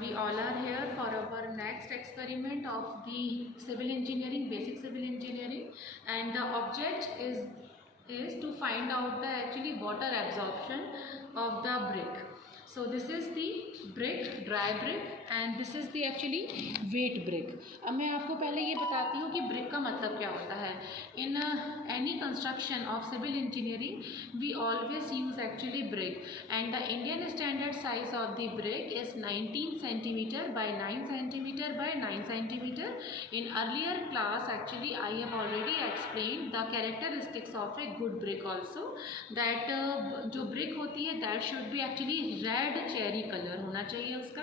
we all are here for our next experiment of the civil engineering, basic civil engineering, and the object is to find out the actually water absorption of the brick. So this is the brick, dry brick, and this is the actually wet brick. अब मैं आपको पहले ये बताती हूँ कि brick का मतलब क्या होता है. In any construction of civil engineering, we always use actually brick, and the Indian standard size of the brick is 19 centimeter by 9 centimeter by 9 centimeter. In earlier class, actually I have already explained the characteristics of a good brick also. That जो brick होती है that should be actually red cherry colour होना चाहिए उसका.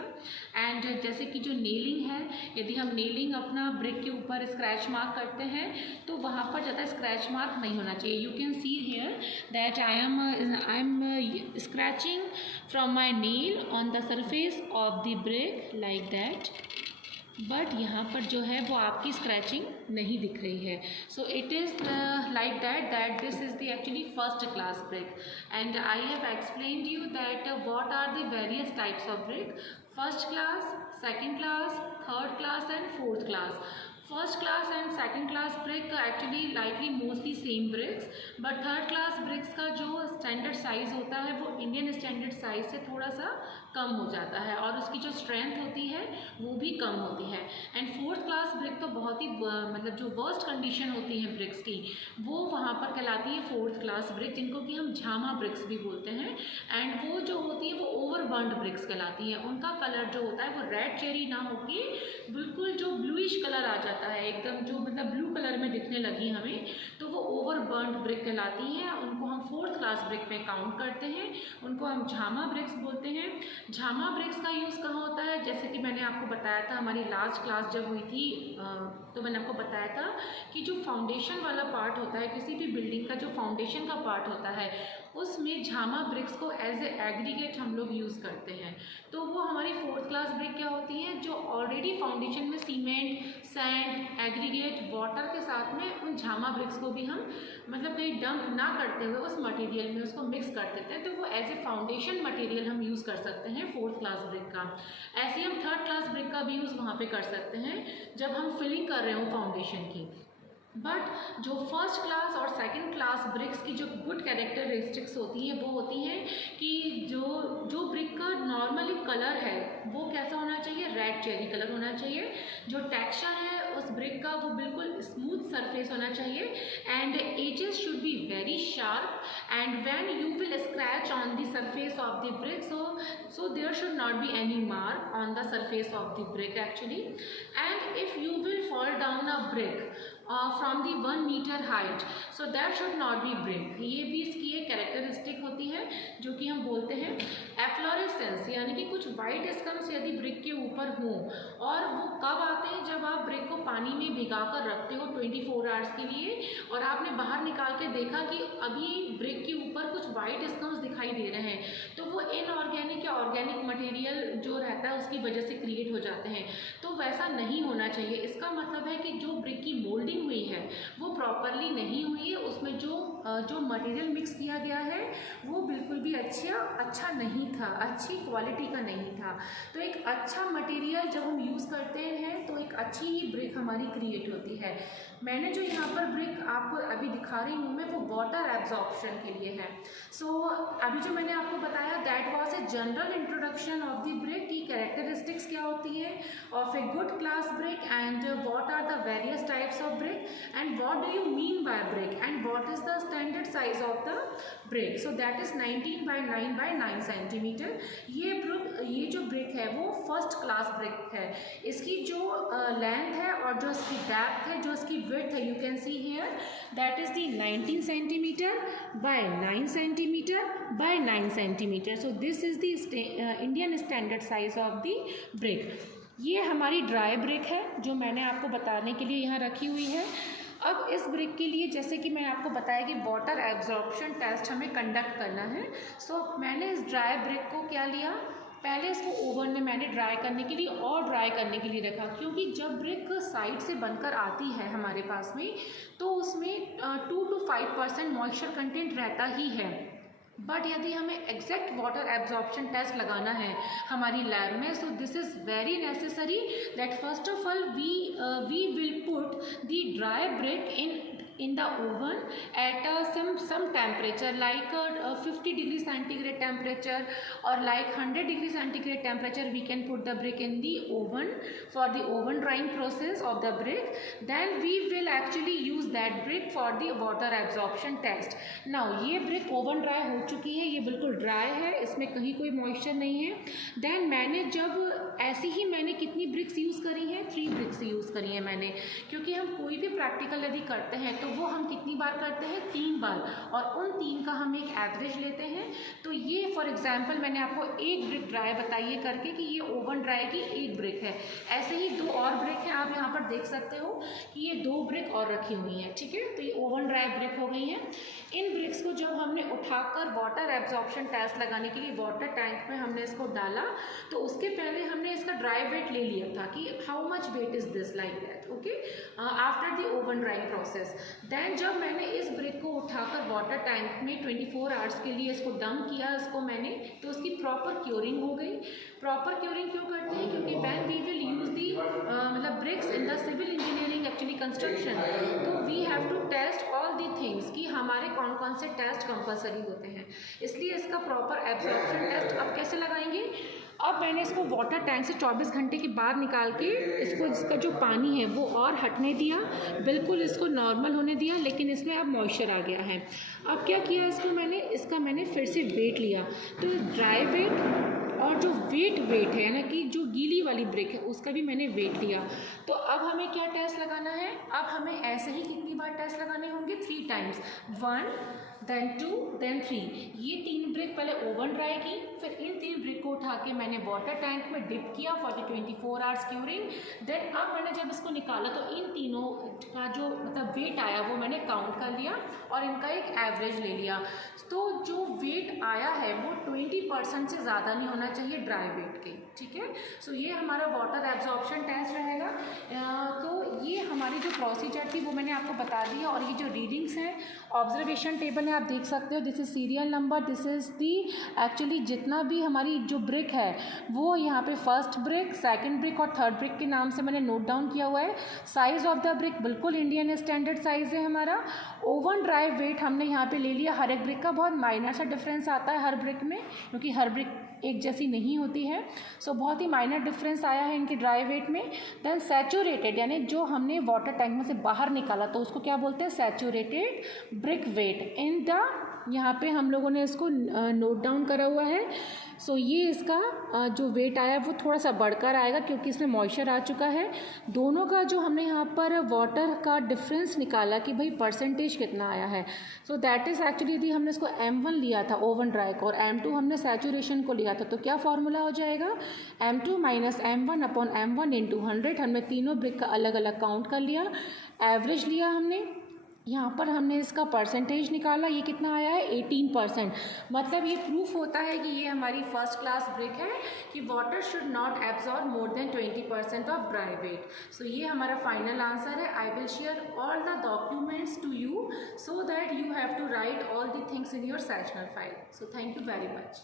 And जैसे कि जो nailing है, यदि हम नेलिंग अपना ब्रिक के ऊपर स्क्रैच मार्क करते हैं तो वहाँ पर ज़्यादा स्क्रैच मार्क नहीं होना चाहिए. You can see here that I am scratching from my nail on the surface of the brick like that. But यहाँ पर जो है वो आपकी स्क्रैचिंग नहीं दिख रही है. So it is like that this is the actually first class brick. And I have explained you that what are the various types of brick. First class, second class, third class and fourth class. First class and second class brick actually likely mostly same bricks, but third class bricks का जो standard size होता है वो Indian standard size से थोड़ा सा कम हो जाता है और उसकी जो स्ट्रेंथ होती है वो भी कम होती है. एंड फोर्थ क्लास ब्रिक तो बहुत ही मतलब जो वर्स्ट कंडीशन होती है ब्रिक्स की वो वहाँ पर कहलाती है फोर्थ क्लास ब्रिक, जिनको कि हम झामा ब्रिक्स भी बोलते हैं. एंड वो जो होती है वो ओवर बर्न्ड ब्रिक्स कहलाती हैं. उनका कलर जो होता है वो रेड चेरी ना होके बिल्कुल जो ब्लूइश कलर आ जाता है, एकदम जो मतलब ब्लू कलर में दिखने लगी हमें, तो वो ओवर बर्न्ड ब्रिक कहलाती हैं. उनको हम फोर्थ क्लास ब्रिक में काउंट करते हैं. उनको हम झामा ब्रिक्स बोलते हैं. झामा ब्रिक्स का यूज़ कहाँ होता है, जैसे कि मैंने आपको बताया था हमारी लास्ट क्लास जब हुई थी तो मैंने आपको बताया था कि जो फाउंडेशन वाला पार्ट होता है किसी भी बिल्डिंग का, जो फाउंडेशन का पार्ट होता है उसमें झामा ब्रिक्स को एज ए एग्रीगेट हम लोग यूज़ करते हैं. तो वो हमारी फोर्थ क्लास ब्रिक क्या होती हैं, जो ऑलरेडी फाउंडेशन में सीमेंट, सैंड, एग्रीगेट, वाटर के साथ में उन झामा ब्रिक्स को भी हम मतलब कहीं डंप ना करते हुए उस मटेरियल में उसको मिक्स कर देते हैं. तो वो एज ए फाउंडेशन मटेरियल हम यूज़ कर सकते हैं फोर्थ क्लास ब्रिक का. ऐसे ही हम थर्ड क्लास ब्रिक का भी यूज़ वहाँ पे कर सकते हैं जब हम फिलिंग कर रहे हो फाउंडेशन की. बट जो फर्स्ट क्लास और सेकंड क्लास ब्रिक्स की जो गुड कैरेक्टरिस्टिक्स होती हैं वो होती हैं कि जो ब्रिक का नॉर्मली कलर है वो कैसा होना चाहिए, रेड चेरी कलर होना चाहिए. जो टेक्सचर है उस ब्रिक का वो बिल्कुल स्मूथ सरफेस होना चाहिए. And edges should be very sharp. And when you will scratch on the surface of the brick, so there should not be any mark on the surface of the brick actually. And if you will fall down a brick from the 1 meter height, so that should not be brick. ये भी इसकी एक characteristic होती है जो कि हम बोलते हैं एफ्लोरेसेंस, यानी कि कुछ वाइट स्कम्स यदि ब्रिक के ऊपर हों. और वो कब आते हैं, जब आप ब्रिक को पानी में भिगा कर रखते हो 24 आवर्स के लिए और आपने बाहर निकाल के देखा कि अभी ब्रिक के ऊपर कुछ वाइट स्कम्स दिखाई दे रहे हैं, तो वो इनऑर्गेनिक या ऑर्गेनिक मटेरियल जो रहता है उसकी वजह से क्रिएट हो जाते हैं. तो वैसा नहीं होना चाहिए. इसका मतलब है कि जो ब्रिक की मोल्डिंग हुई है वो प्रॉपरली नहीं हुई है, उसमें जो मटेरियल मिक्स किया गया है वो बिल्कुल भी अच्छा नहीं था, अच्छी क्वालिटी का नहीं था. तो एक अच्छा मटेरियल जब हम यूज़ करते हैं तो एक अच्छी ही ब्रिक हमारी क्रिएट होती है. मैंने जो यहाँ पर ब्रिक आपको अभी दिखा रही हूँ मैं वो वाटर एब्जॉर्प्शन के लिए है. सो अभी जो मैंने आपको बताया that was a general introduction of the brick की कैरेक्टरिस्टिक्स क्या होती है of a good class brick and what are the various types of brick and what do you mean by brick and what is the standard size of the brick. So that is 19 by 9 by 9 centimetre. ये जो brick है वो first class brick है. इसकी जो length है और जो इसकी डेप्थ है, जो इसकी विड्थ है, you can see here that is the 19 centimetre by 9 centimetre by 9 centimetre. So this is the Indian standard size of the brick. ये हमारी ड्राई ब्रिक है जो मैंने आपको बताने के लिए यहाँ रखी हुई है. अब इस ब्रिक के लिए जैसे कि मैंने आपको बताया कि वाटर एब्जॉर्प्शन टेस्ट हमें कंडक्ट करना है. सो मैंने इस ड्राई ब्रिक को क्या लिया, पहले इसको ओवन में मैंने ड्राई करने के लिए और ड्राई करने के लिए रखा, क्योंकि जब ब्रिक साइड से बनकर आती है हमारे पास में तो उसमें 2 to 5% मॉइस्चर कंटेंट रहता ही है. बट यदि हमें एग्जैक्ट वाटर एब्जॉर्प्शन टेस्ट लगाना है हमारी लैब में, so this is very necessary that first of all we will put the dry brick in the oven at some temperature like 50 degree centigrade temperature or like 100 degree centigrade temperature. We can put the brick in the oven for the oven drying process of the brick. Then we will actually use that brick for the water absorption test. Now ये brick oven dry हो चुकी है, ये बिल्कुल dry है, इसमें कहीं कोई moisture नहीं है. Then मैंने जब ऐसी ही मैंने कितनी ब्रिक्स यूज़ करी हैं, 3 ब्रिक्स यूज़ करी हैं मैंने, क्योंकि हम कोई भी प्रैक्टिकल यदि करते हैं तो वो हम कितनी बार करते हैं, 3 बार, और उन 3 का हम एक एवरेज लेते हैं. तो ये फॉर एग्जांपल मैंने आपको एक ब्रिक ड्राई बताई है करके कि ये ओवन ड्राई की एक ब्रिक है. ऐसे ही 2 और ब्रिक हैं, आप यहाँ पर देख सकते हो कि ये 2 ब्रिक और रखी हुई हैं. ठीक है, तो ये ओवन ड्राई ब्रिक हो गई हैं. इन ब्रिक्स को जब हमने उठाकर वाटर एब्जॉर्प्शन टेस्ट लगाने के लिए वाटर टैंक में हमने इसको डाला, तो उसके पहले हमने इसका ड्राई वेट ले लिया था कि how much weight is this like that. Okay, after the oven drying process. Then जब मैंने इस ब्रिक को उठाकर वाटर टैंक में 24 आवर्स के लिए इसको डंप किया इसको मैंने, तो उसकी प्रॉपर क्योरिंग हो गई. प्रॉपर क्योरिंग क्यों करते हैं, क्योंकि when we will use the मतलब bricks in the civil engineering actually construction, तो we have to test all the things कि हमारे कौन कौन से टेस्ट कंपलसरी होते हैं. इसलिए इसका प्रॉपर एब्जॉर्प्शन टेस्ट अब कैसे लगाएंगे. अब मैंने इसको वाटर टैंक से 24 घंटे के बाद निकाल के इसको इसका जो पानी है वो और हटने दिया, बिल्कुल इसको नॉर्मल होने दिया, लेकिन इसमें अब मॉइस्चर आ गया है. अब क्या किया इसको मैंने, इसका मैंने फिर से वेट लिया. तो ड्राई वेट और जो वेट है ना कि जो गीली वाली ब्रिक है उसका भी मैंने वेट लिया. तो अब हमें क्या टेस्ट लगाना है, अब हमें ऐसे ही कितनी बार टेस्ट लगाने होंगे, 3 टाइम्स, 1 then 2 then 3. ये 3 ब्रिक पहले ओवन ड्राई की, फिर इन 3 ब्रिक को उठा के मैंने वाटर टैंक में डिप किया for the 24 hours curing. Then अब मैंने जब इसको निकाला तो इन तीनों का जो मतलब वेट आया वो मैंने काउंट कर लिया और इनका एक एवरेज ले लिया. तो जो वेट आया है वो 20% से ज़्यादा नहीं होना चाहिए ड्राई वेट के. ठीक है, सो ये हमारा वाटर एब्जॉर्प्शन टेस्ट रहेगा. तो ये हमारी जो प्रोसीजर थी वो मैंने आपको बता दी है. और ये जो रीडिंग्स हैं ऑब्जर्वेशन टेबल में आप देख सकते हो, this is serial number, this is the actually जितना भी हमारी जो ब्रिक है वो यहाँ पे फर्स्ट ब्रिक, सेकंड ब्रिक और थर्ड ब्रिक के नाम से मैंने नोट डाउन किया हुआ है. साइज़ ऑफ द ब्रिक बिल्कुल इंडियन स्टैंडर्ड साइज़ है हमारा. ओवन ड्राई वेट हमने यहाँ पे ले लिया. हर एक ब्रिक का बहुत माइनर सा डिफरेंस आता है हर ब्रिक में, क्योंकि हर ब्रिक एक जैसी नहीं होती है. सो बहुत ही माइनर डिफरेंस आया है इनके ड्राई वेट में. देन सैचुरेटेड यानी जो हमने वाटर टैंक में से बाहर निकाला तो उसको क्या बोलते हैं, saturated brick weight in the, यहाँ पे हम लोगों ने इसको नोट डाउन करा हुआ है. सो ये इसका जो वेट आया वो थोड़ा सा बढ़कर आएगा क्योंकि इसमें मॉइस्चर आ चुका है. दोनों का जो हमने यहाँ पर वाटर का डिफरेंस निकाला कि भाई परसेंटेज कितना आया है. सो दैट इज़ एक्चुअली यदि हमने इसको M1 लिया था ओवन ड्राई को और M2 हमने सैचुरेशन को लिया था तो क्या फार्मूला हो जाएगा, M2 minus M1 upon M1 into 100. हमने तीनों ब्रिक का अलग अलग काउंट कर लिया, एवरेज लिया हमने. यहाँ पर हमने इसका परसेंटेज निकाला, ये कितना आया है 18%. मतलब ये प्रूफ होता है कि ये हमारी फर्स्ट क्लास ब्रिक है कि water should not absorb more than 20% of dry weight. So ये हमारा फाइनल आंसर है. I will share all the documents to you so that you have to write all the things in your sessional file. So thank you very much.